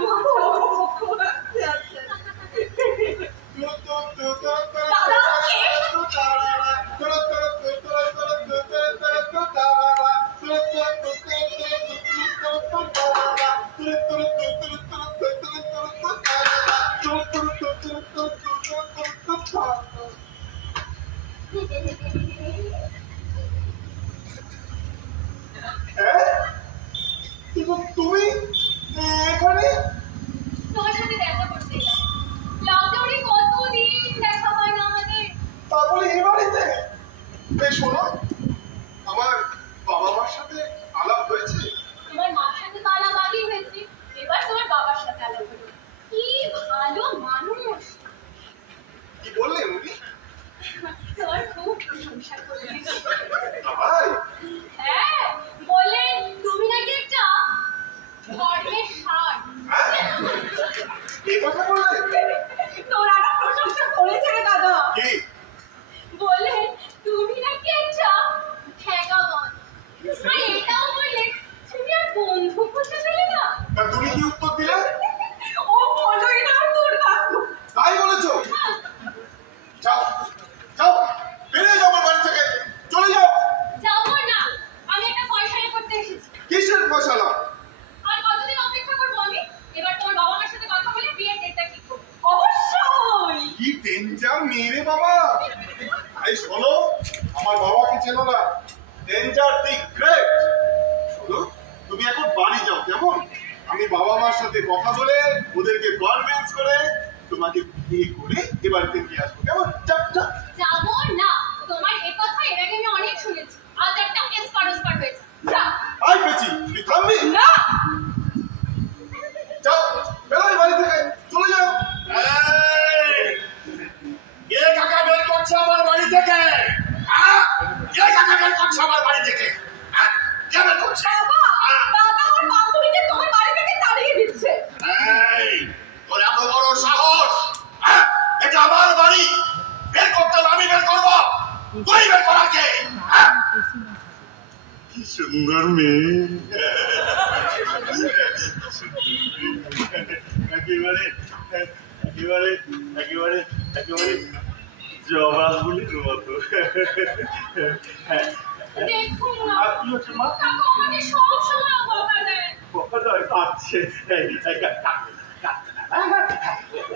বসালাম। আর কতদিন অপেক্ষা করবো আমি? এবার তোমার বাবা মার সাথে কথা বলে বিয়ের ডেটটা ঠিক করবো। অবশ্যই। কি ডেঞ্জার মেয়ে রে বাবা। এই শোনো, আমার বাবাকে চেনো না, ডেঞ্জার দি গ্রেট। শোনো, তুমি এখন বাড়ি যাও কেমন? আমি বাবা মার সাথে কথা বলে ওদেরকে কনভিন্স করে তোমাকে বিয়ে করে এবার নিয়ে আসবো কেমন? চাপ চাপ। যাবো না, তোমার এই কথা এর আগে আমি অনেক শুনেছি। আজ একটা কেস পারস্পার হয়েছে। যা। আই পেছি, তুই থামবি? না, যাও, বেরো এই বাড়ি থেকে, চলে যাও। কে কাকা বের করছে আমার বাড়ি থেকে? কে কাকা বের করছে আমার বাড়ি থেকে? কে বের করছে? বাবা ওর বান্ধবীকে তোমার বাড়ি থেকে তাড়িয়ে দিচ্ছে। তোর এত বড় সাহস! এটা আমার বাড়ি, বের করতে আমি বের করবো, তুই বের করা কে? কি সুন্দর মেয়ে, একেবারে একেবারে একেবারে একেবারে জবাগুলির মতো। দেখুন না, আর কি হচ্ছে মা? কাকু আমাকে সব সময় বকা দেয়। আচ্ছা,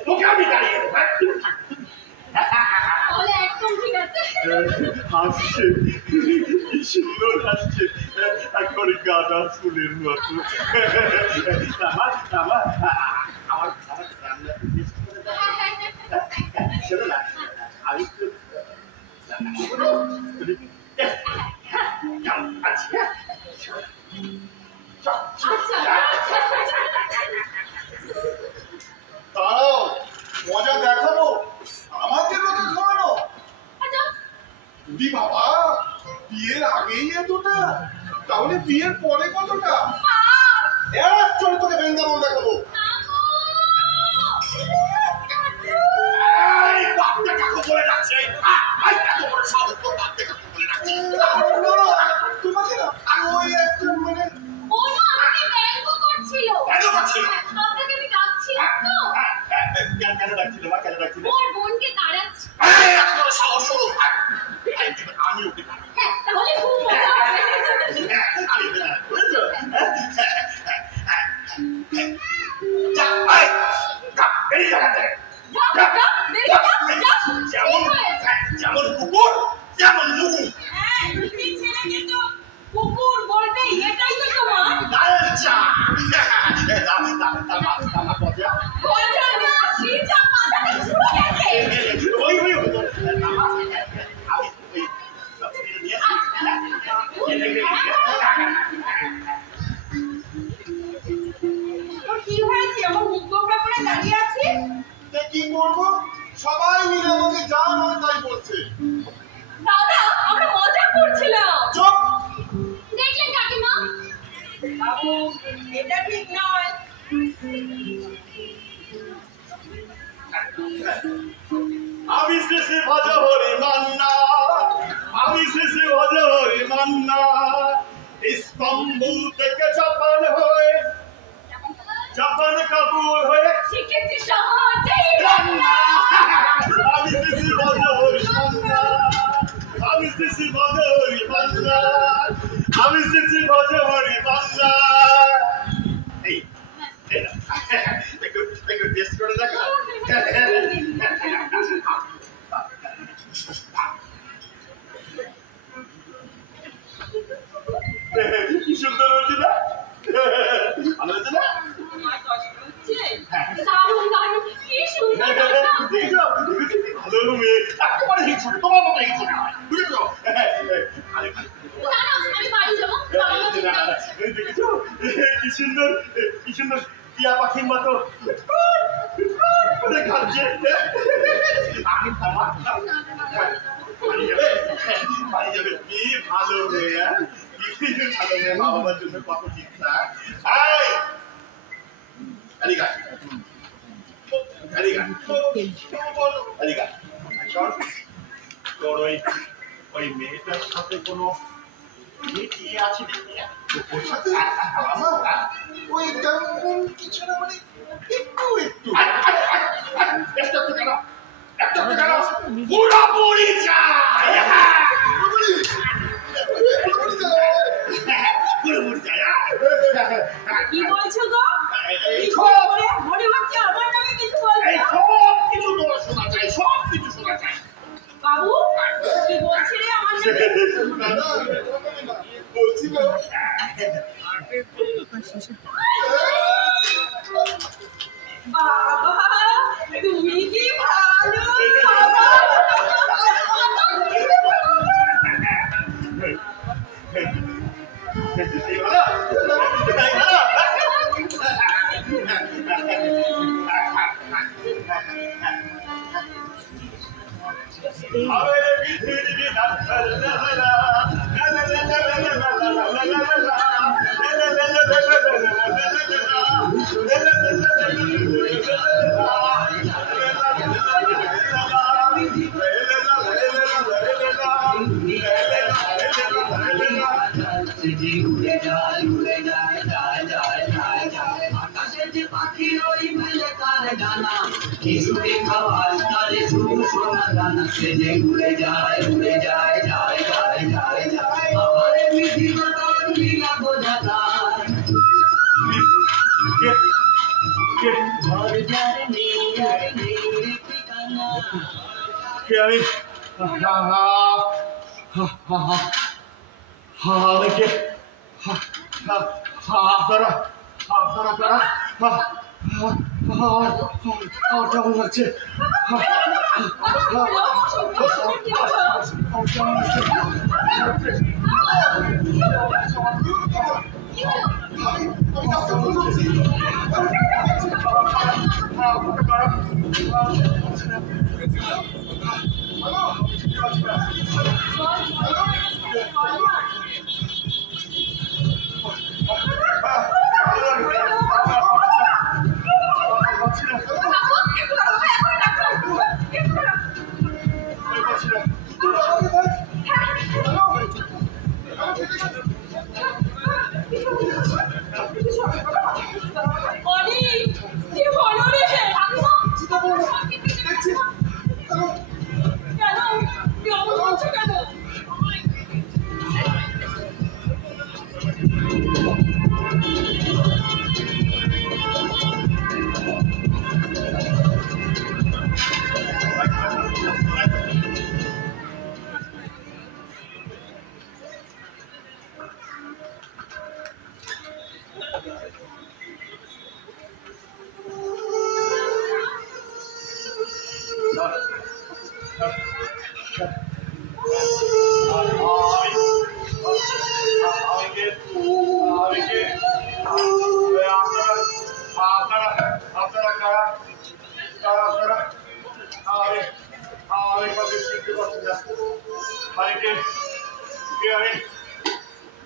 তোকে আমি দাঁড়িয়ে তাহলে একদম ঠিক আছে। হাসছে, কি সুন্দর হাসছে, একবারে গাঁদা ফুলের মতো। আমার আমার আমার আমার রান্না শোনো না, আমি তো তারাও মজা দেখাবো, আমাকে কথা খাওয়ানো। দি বাবা, বিয়ের আগেই এতটা, তাহলে বিয়ের পরে কতটা? চল তোকে বৃন্দাবন দেখাবো। বাপটা কাকু বলে ডাকছে, এত বড় সাহস তোর বাপটা কাকু বলে ডাকছে। তোমাকে না ওই একটা মানে ও না আমাকে ব্যঙ্গ করছিল। ব্যঙ্গ করছিল? আপনাকে আমি ডাকছিলাম তো। কেন ডাকছিল মা, কেন ডাকছিল? ওর বোনকে তাড়াচ্ছে। এত বড় সাহস শুরু আমি ওকে হ্যাঁ, তাহলে খুব মজা হবে। আমি বুঝছো? যেমন কুকুর যেমন মুখু। ছেলেকে তো কুকুর বলবে, এটাই তো তোমার মজা না। সিজা মাথাটা ঘুরে গেছে। তোর কি হয়েছে? আমার মুখ গোপড়া করে দাঁড়িয়ে আছিস? কি করবো, সবাই মিলে আমাকে যা মন তাই বলছে। দাদা, আমরা মজা করছিলাম। চুপ। দেখলেন কাকিমা? বাবু, এটা ঠিক নয়। আমি শেষে ভজ হরি মান্না, আমি শেষে ভজ হরি মান্না, ইস্তাম্বুল থেকে জাপান হয়ে, জাপান কাবুল হয়ে শিখেছি সহজেই রান্না। আমি শেষে ভজ হরি মান্না, আমি শেষে ভজ হরি মান্না, আমি শেষে ভজ হরি মান্না। একটু টেস্ট করে দেখো। কি সুন্দর হয়েছে না? ভালো হয়েছে না? আমার কষ্ট হচ্ছে। দারুণ দারুণ, কি সুন্দর রান্না। ভালো মেয়ে, একেবারে হিট হবে, তোমার মতো হিট হবে, বুঝেছো? দাঁড়াও, আমি বাড়ি যাবো। বাবা মা চিন্তা করছে। দেখেছো কি সুন্দর, কি সুন্দর টিয়া পাখির মতো খাচ্ছে। বাড়ি যাবে, বাড়ি যাবে। কি ভালো মেয়ে, কি ভালো মেয়ে, মা বাবার জন্য কত চিন্তা। তোর ওই মেয়েটার সাথে কোনো কি আছে দেখি? ওর সাথে ওই তেমন কিছু না, মানে একটু একটু পুরোপুরি চাই। পুরোপুরি যায়। কি বলছো গো? এই কি সব করে মনে হচ্ছে আমার নামে কিছু বলছো? এই সব কিছু তোমার শোনা যায়, সব কিছু শোনা যায়। বাবু কি বলছি রে আমার নামে? দাদা বলছি গো বাবা তুমি কি ভালো বাবা উড়ে যায় উড়ে যায় যায় যায় যায় যায় আকাশে যে পাখি ওই মেলে তার ডানা কিছুতে খাওয়ার তারে শুধু সোনা দানা সে যে উড়ে যায় উড়ে যায় যায় যায় যায় যায় আমার মিঠি বাতাস নীলা বোঝা যায় ঘর যার নেই আর নেই ঠিকানা কে আমি আমি কে আপনারা কেমন লাগছে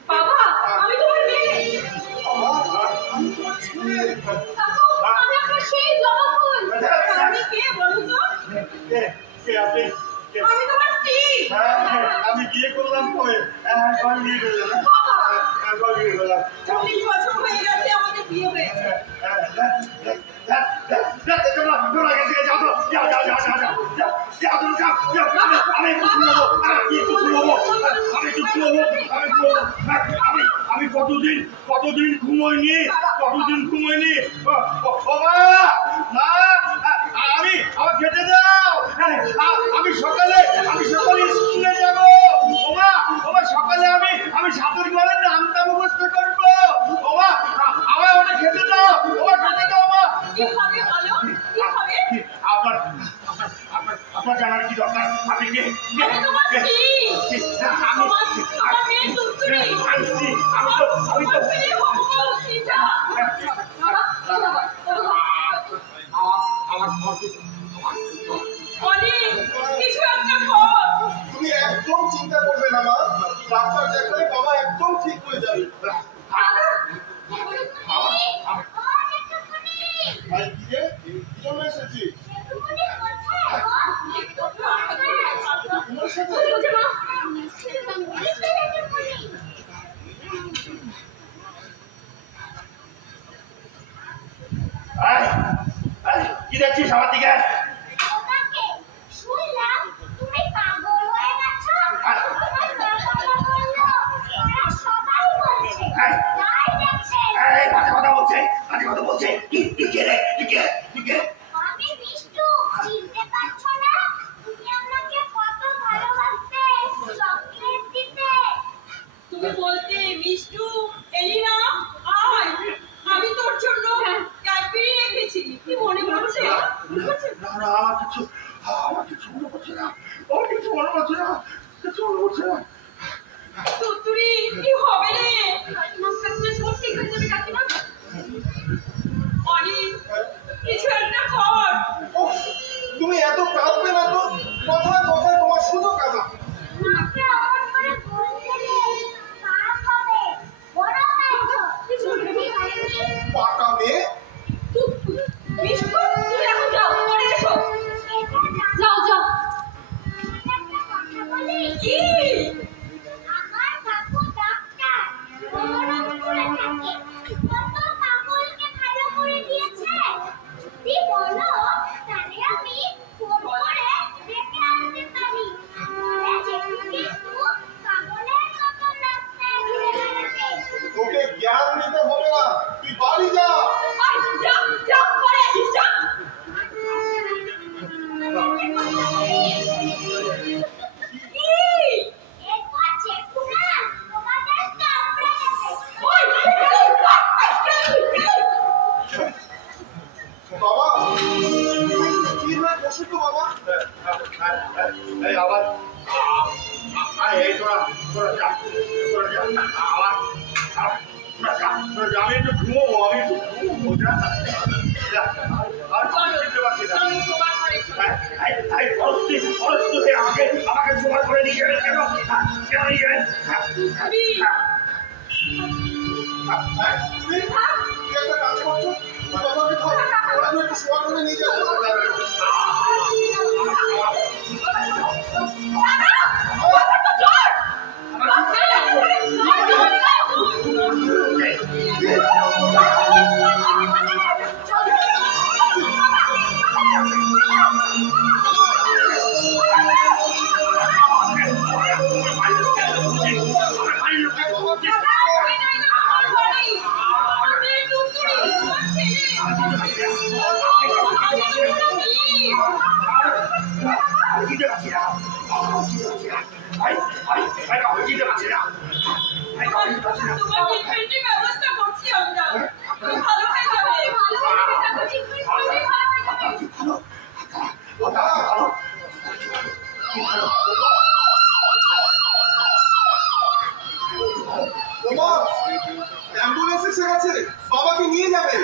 বাবা আমি তোমার মেয়ে আমি আপনার সেই জনফুল আপনি কে বলুন তো আমি তোমার স্ত্রী আমি বিয়ে করলাম কবে বিয়ে করলাম 40 বছর হয়ে গেছে আমাদের বিয়ে হয়েছে আমি কতদিন ঘুমোইনি আমার খেতে দাও আমি সকালে স্কুলে যাবো সকালে আমি সাঁতার ঘরে নামটা মুখস্থ করবো আমার ওটা খেতে দাও মা কি হবে বলো কি হবে আপনার জানার কি দরকার আপনি কে আমি তোমার স্ত্রী আমার মেয়ে তুমি আমি তো কিছু একটা কর তুমি একদম চিন্তা করবে না মা ডাক্তার দেখালে বাবা একদম ঠিক হয়ে যাবে ভাই কি রে কি জন্য এসেছিস তোমার সাথে কি দেখছিস আমার দিকে শুনলাম তুমি পাগল হয়ে গেছো তোমার বাবা বললো ওরা সবাই বলছে তাই দেখছে বলছে কাকে কথা বলছে তুই কে রে তুই কে আমি বিষ্টু চিনতে পারছো না তুমি আমাকে কত ভালোবাসতে চকলেট দিতে তুমি বলতে মিষ্টু এলি না আয় আমি তোর জন্য ক্যাডবেরি রেখেছি কি মনে পড়ছে না আমার কিছু মনে পড়ছে না কিছু মনে পড়ছে না তুই কি হবে রে কাকিমা সব ঠিক হয়ে যাবে কাকিমা অনেক কিছু একটা কর তুমি এত কাঁদবে না তো কথায় তোমার শুধু কাঁদা মাকে অমন করে বলতে নেই কাজ হবে বড় হয়েছো ছুটি হয়নি পাকা মেয়ে মিষ্টু তুই এখন যাও পরে এসো যাও একটা কথা বলি কি আমার কাকু ডাক্তার মনোরম করে থাকে কত কাকুলকে ভালো করে দিয়েছে তুই বলো তাহলে আমি ফোন করে ডেকে আনতে পারি তাহলে যেটুকু কিন্তু পাগলের মতো রাস্তায় ঘুরে বেড়াবে তোকে জ্ঞান দিতে হবে না তুই বাড়ি যা যা পরে আসিস যা এরপর যেটুকু না তোমাদের কামড়ে দেবে বাবা কি হয়ে বসে তো বাবা এই আবার আরে এই তোরা যা আবার আমি একটু ঘুমোবো আর চিনতে পারছি না আমি সবার করে আমাকে জোগাড় করে নিয়ে গেলেন কেন নিয়ে গেলেন তুই একটা কাজ করছো বাবাকে ধর ওরা তো একটু শোয়া করে নিয়ে যাবো তোমাকে ট্রিটমেন্টের ব্যবস্থা করছি আমরা ভালো হয়ে যাবে তোমার অ্যাম্বুলেন্স এসে গেছে বাবাকে নিয়ে যাবে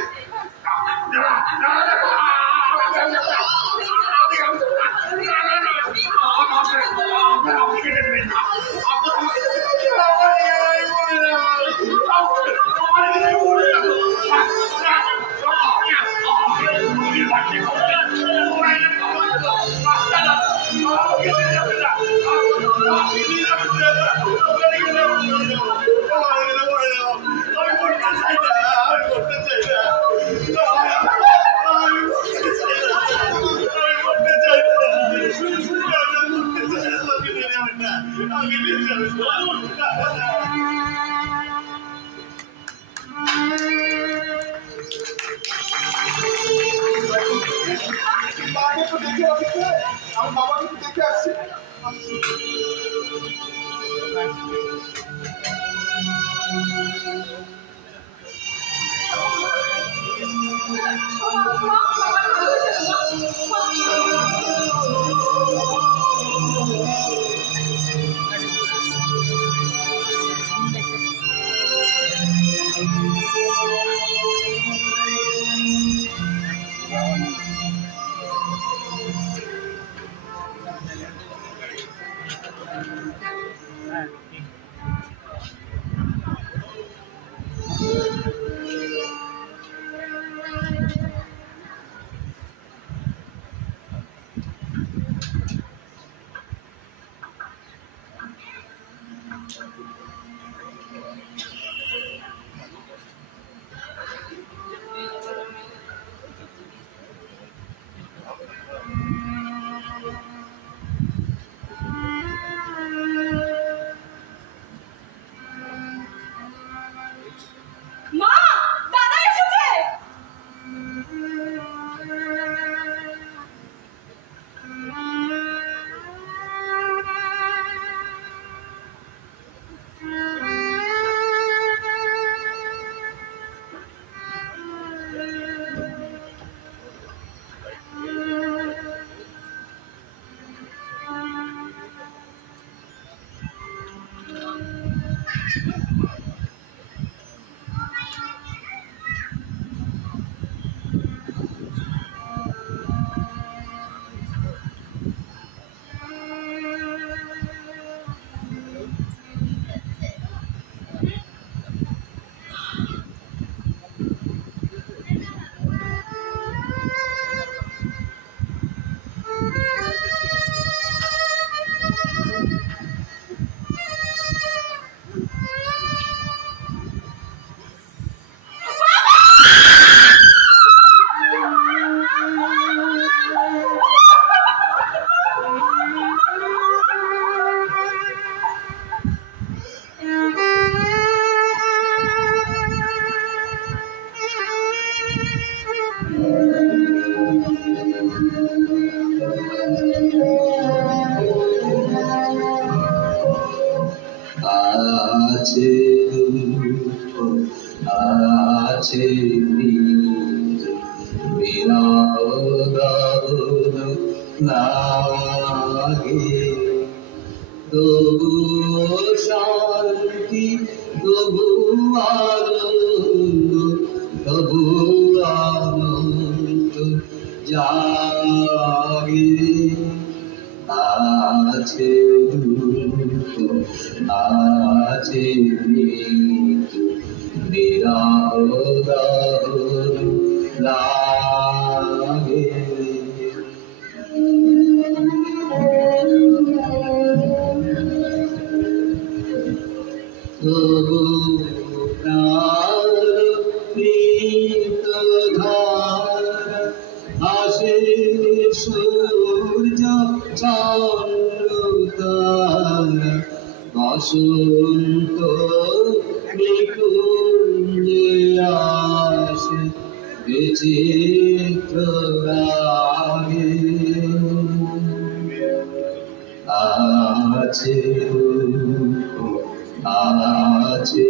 আছে বিনোদ লাগে তবু শান্তি তবু আনন্দ তবু আনন্দ জাগে আছে দুঃখ আছে মৃত্যু বিরহ লাগে তবু প্রীত ধারা আসে সূর্য চন্দ্র তারা বসন্ত নিকুঞ্জে আসে বিচিত্র রাগে আছে আছে